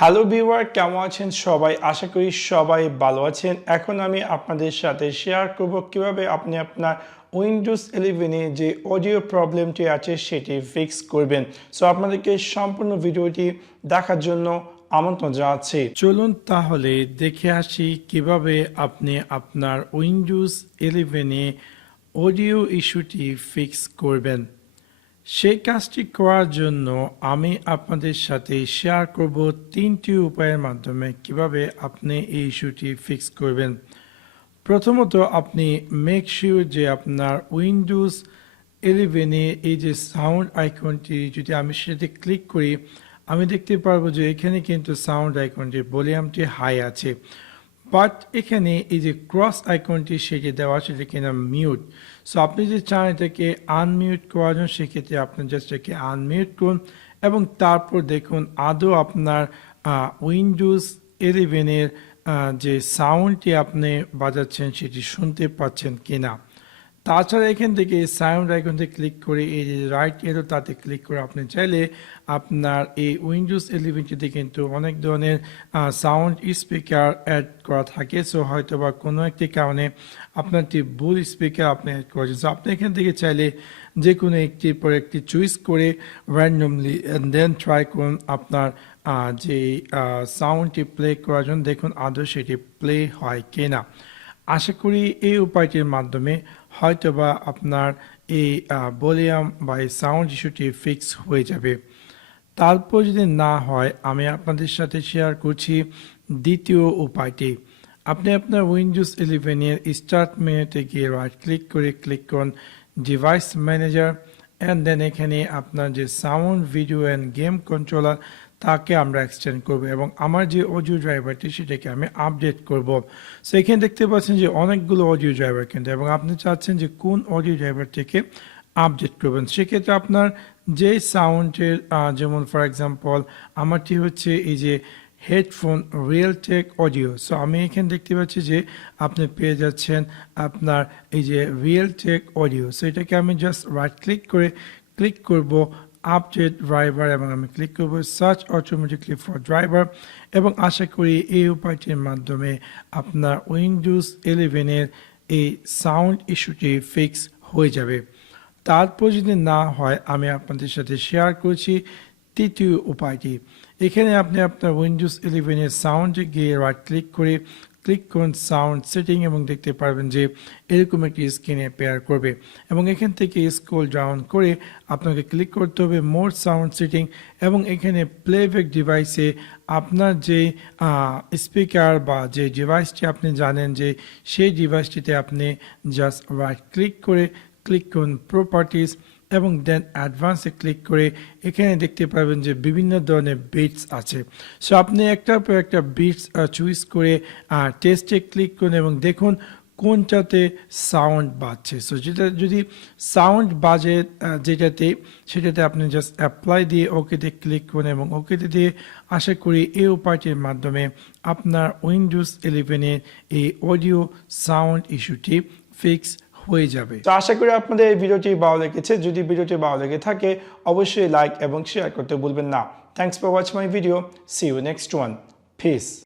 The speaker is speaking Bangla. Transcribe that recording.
হ্যালো ভিউয়ার, কেমন আছেন সবাই? আশা করি সবাই ভালো আছেন। এখন আমি আপনাদের সাথে শেয়ার করব কিভাবে আপনি আপনার উইন্ডোজ 11 এ যে অডিও প্রবলেমটি আছে সেটি ফিক্স করবেন। সো আপনাদেরকে সম্পূর্ণ ভিডিওটি দেখার জন্য আমন্ত্রণ জানাচ্ছি। চলুন তাহলে দেখে আসি কিভাবে আপনি আপনার উইন্ডোজ 11 এ অডিও ইস্যুটি ফিক্স করবেন। সেই কাজটি করার জন্য আমি আপনাদের সাথে শেয়ার করব তিনটি উপায়ের মাধ্যমে কিভাবে আপনি এই ইস্যুটি ফিক্স করবেন। প্রথমত আপনি মেক শিওর যে আপনার উইন্ডোজ 11 এ এই যে সাউন্ড আইকনটি যদি আমি সেটাতে ক্লিক করি, আমি দেখতে পারবো যে এখানে কিন্তু সাউন্ড আইকনটির ভলিউমটি হাই আছে, বাট এখানে এই যে ক্রস আইকনটি সেটি দেওয়া সেটা কিনা মিউট। সো আপনি যদি চান এটাকে আনমিউট করার জন্য সেক্ষেত্রে আপনি জাস্ট এটাকে আনমিউট করুন এবং তারপর দেখুন আদৌ আপনার উইন্ডোজ 11 এর যে সাউন্ডটি আপনি বাজাচ্ছেন সেটি শুনতে পাচ্ছেন কিনা। তাছাড়া এখান থেকে সাউন্ড আইকনতে ক্লিক করে এই যে রাইট এরো তাতে ক্লিক করে আপনি চাইলে আপনার এই উইন্ডোজ 11টিতে কিন্তু অনেক ধরনের সাউন্ড স্পিকার অ্যাড করা থাকে। সো হয়তো বা কোনো একটি কারণে আপনার একটি ভুল স্পিকার আপনি অ্যাড করেছেন। সো আপনি এখান থেকে চাইলে যে কোনো একটির পর একটি চুজ করে র্যান্ডমলি দেন ট্রাই করুন আপনার যে সাউন্ডটি প্লে করার জন্য, দেখুন আদৌ সেটি প্লে হয় কিনা। আশা করি এই উপায়টির মাধ্যমে হয়তোবা আপনার এই ভলিউম বা এই সাউন্ড ইস্যুটি ফিক্স হয়ে যাবে। তারপর যদি না হয়, আমি আপনাদের সাথে শেয়ার করছি দ্বিতীয় উপায়টি। আপনি আপনার উইন্ডোজ 11 এর স্টার্ট মেনুতে গিয়ে রাইট ক্লিক করে ক্লিক করুন ডিভাইস ম্যানেজার অ্যান্ড দেন এখানে আপনার যে sound video and game controller তাকে আমরা এক্সটেন্ড করব এবং আমার যে অডিও ড্রাইভারটি সেটাকে আমি আপডেট করব। সো এখানে দেখতে পাচ্ছেন যে অনেকগুলো অডিও ড্রাইভার কিন্তু, এবং আপনি চাচ্ছেন যে কোন অডিও ড্রাইভার থেকে আপডেট করবেন। সেক্ষেত্রে আপনার যে সাউন্ডের যেমন ফর এক্সাম্পল আমারটি হচ্ছে এই যে হেডফোন রিয়েলটেক অডিও। সো আমি এখানে দেখতে পাচ্ছি যে আপনি পেয়ে যাচ্ছেন আপনার এই যে রিয়েলটেক অডিও। সো এটাকে আমি জাস্ট রাইট ক্লিক করে ক্লিক করব আপডেট ড্রাইভার এবং আমি ক্লিক করব সার্চ অটোমেটিকলি ফর ড্রাইভার, এবং আশা করি এই উপায়টির মাধ্যমে আপনার উইন্ডোজ 11 এর এই সাউন্ড ইস্যুটি ফিক্স হয়ে যাবে। তারপর যদি না হয়, আমি আপনাদের সাথে শেয়ার করছি তৃতীয় উপায়টি। এখানে আপনি আপনার উইন্ডোজ 11 এর সাউন্ডে গিয়ে রাইট ক্লিক করে ক্লিক করুন সাউন্ড সেটিং এবং দেখতে পারবেন যে এরকম একটি স্ক্রিনে পেয়ার করবে, এবং এখান থেকে স্ক্রল ডাউন করে আপনাকে ক্লিক করতে হবে মোর সাউন্ড সেটিং, এবং এখানে প্লেব্যাক ডিভাইসে আপনার যে স্পিকার বা যে ডিভাইসটি আপনি জানেন যে সেই ডিভাইসটিতে আপনি জাস্ট রাইট ক্লিক করে ক্লিক করুন প্রপার্টিজ এবং দেন অ্যাডভান্সে ক্লিক করে এখানে দেখতে পাবেন যে বিভিন্ন ধরনের বিটস আছে। সো আপনি একটার পর একটা বিটস চুজ করে টেস্টে ক্লিক করুন এবং দেখুন কোনটাতে সাউন্ড বাজছে। সো যেটা যদি সাউন্ড বাজে সেটাতে আপনি জাস্ট অ্যাপ্লাই দিয়ে ওকেতে ক্লিক করুন এবং ওকেতে দিয়ে আশা করি এই উপায়টির মাধ্যমে আপনার উইন্ডোজ 11 এর এই অডিও সাউন্ড ইস্যুটি ফিক্স হয়ে যাবে। তো আশা করি আপনাদের এই ভিডিওটি ভালো লেগেছে। যদি ভিডিওটি ভালো লেগে থাকে অবশ্যই লাইক এবং শেয়ার করতে ভুলবেন না। Thanks for watching my video. See you next one. Piece.